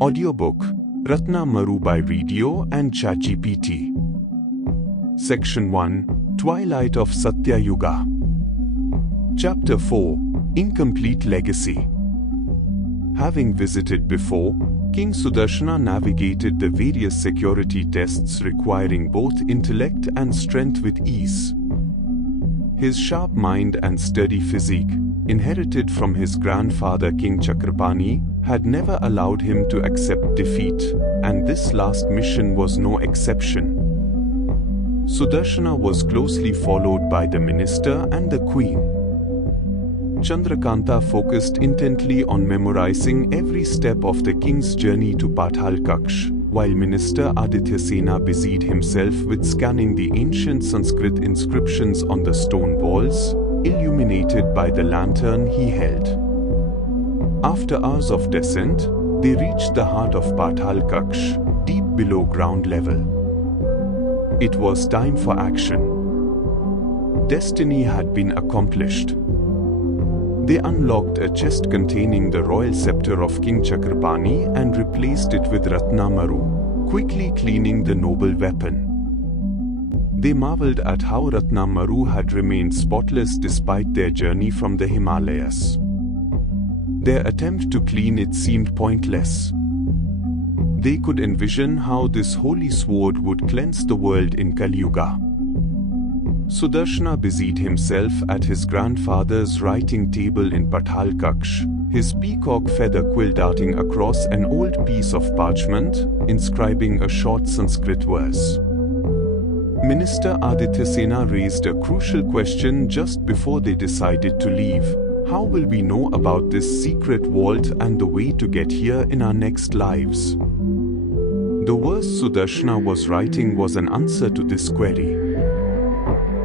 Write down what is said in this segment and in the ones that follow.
Audiobook, Ratna Maru by Readio and ChatGPT. Section 1, Twilight of Satya Yuga. Chapter 4, Incomplete Legacy. Having visited before, King Sudarshana navigated the various security tests requiring both intellect and strength with ease. His sharp mind and sturdy physique, inherited from his grandfather King Chakrapani, had never allowed him to accept defeat, and this last mission was no exception. Sudarshana was closely followed by the minister and the queen. Chandrakanta focused intently on memorizing every step of the king's journey to Pathaal Kaksh, while Minister Aditya busied himself with scanning the ancient Sanskrit inscriptions on the stone walls, illuminated by the lantern he held. After hours of descent, they reached the heart of Pathaal Kaksh, deep below ground level. It was time for action. Destiny had been accomplished. They unlocked a chest containing the royal scepter of King Chakrapani and replaced it with Ratna Maru, quickly cleaning the noble weapon. They marveled at how Ratna Maru had remained spotless despite their journey from the Himalayas. Their attempt to clean it seemed pointless. They could envision how this holy sword would cleanse the world in Kali Yuga. Sudarshana busied himself at his grandfather's writing table in Pathaal Kaksh, his peacock feather quill darting across an old piece of parchment, inscribing a short Sanskrit verse. Minister Aditya raised a crucial question just before they decided to leave. How will we know about this secret vault and the way to get here in our next lives? The verse Sudarshana was writing was an answer to this query.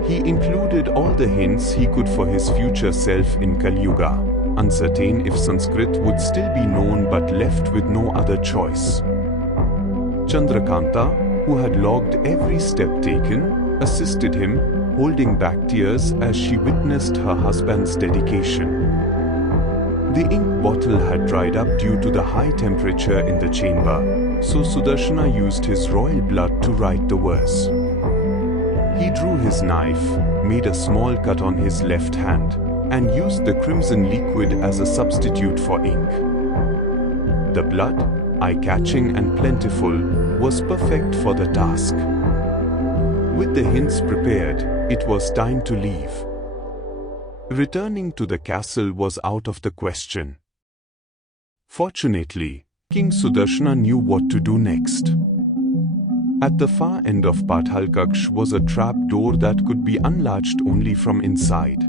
He included all the hints he could for his future self in Kali Yuga, uncertain if Sanskrit would still be known but left with no other choice. Chandrakanta, who had logged every step taken, assisted him, holding back tears as she witnessed her husband's dedication. The ink bottle had dried up due to the high temperature in the chamber, so Sudarshana used his royal blood to write the verse. He drew his knife, made a small cut on his left hand, and used the crimson liquid as a substitute for ink. The blood, eye-catching and plentiful, was perfect for the task. With the hints prepared, it was time to leave. Returning to the castle was out of the question. Fortunately, King Sudarshana knew what to do next. At the far end of Pathaal Kaksh was a trap door that could be unlatched only from inside.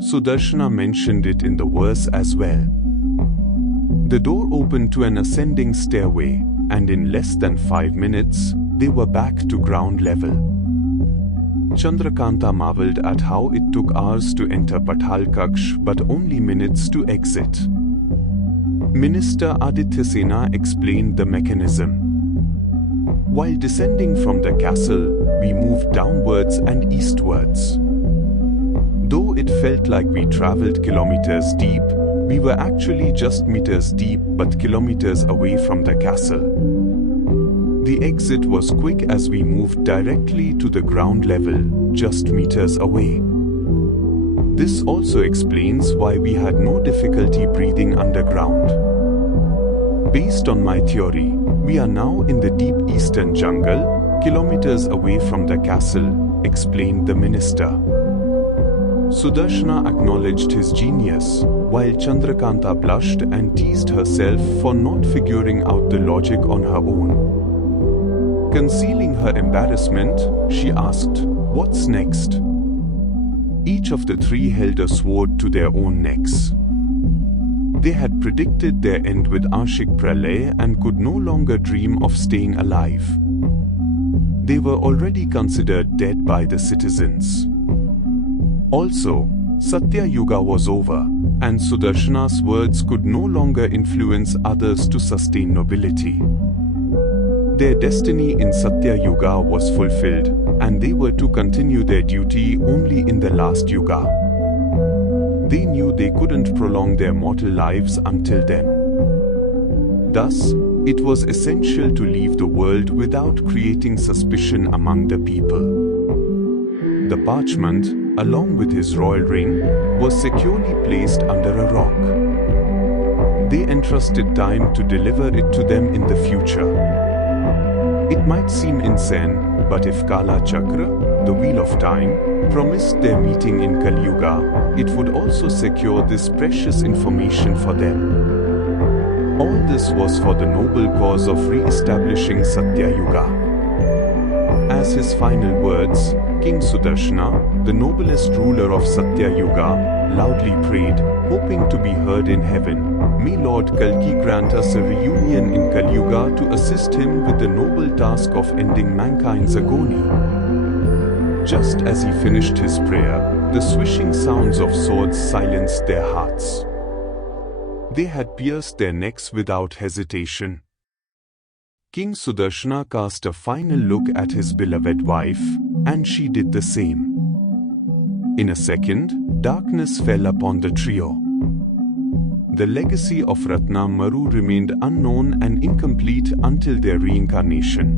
Sudarshana mentioned it in the verse as well. The door opened to an ascending stairway, and in less than 5 minutes, they were back to ground level. Chandrakanta marveled at how it took hours to enter Pathaal Kaksh but only minutes to exit. Minister Aditya explained the mechanism. While descending from the castle, we moved downwards and eastwards. Though it felt like we traveled kilometers deep, we were actually just meters deep but kilometers away from the castle. The exit was quick as we moved directly to the ground level, just meters away. This also explains why we had no difficulty breathing underground. Based on my theory, we are now in the deep eastern jungle, kilometers away from the castle, explained the minister. Sudarshana acknowledged his genius, while Chandrakanta blushed and teased herself for not figuring out the logic on her own. Concealing her embarrassment, she asked, "What's next?" Each of the three held a sword to their own necks. They had predicted their end with Ashik Pralay and could no longer dream of staying alive. They were already considered dead by the citizens. Also, Satya Yuga was over, and Sudarshana's words could no longer influence others to sustain nobility. Their destiny in Satya Yuga was fulfilled, and they were to continue their duty only in the last Yuga. They knew they couldn't prolong their mortal lives until then. Thus, it was essential to leave the world without creating suspicion among the people. The parchment, along with his royal ring, was securely placed under a rock. They entrusted time to deliver it to them in the future. It might seem insane, but if Kala Chakra, the wheel of time, promised their meeting in Kali Yuga, it would also secure this precious information for them. All this was for the noble cause of re-establishing Satya Yuga. As his final words, King Sudarshana, the noblest ruler of Satya Yuga, loudly prayed, hoping to be heard in heaven, "May Lord Kalki grant us a reunion in Kali Yuga to assist him with the noble task of ending mankind's agony." Just as he finished his prayer, the swishing sounds of swords silenced their hearts. They had pierced their necks without hesitation. King Sudarshana cast a final look at his beloved wife, and she did the same. In a second, darkness fell upon the trio. The legacy of Ratna Maru remained unknown and incomplete until their reincarnation.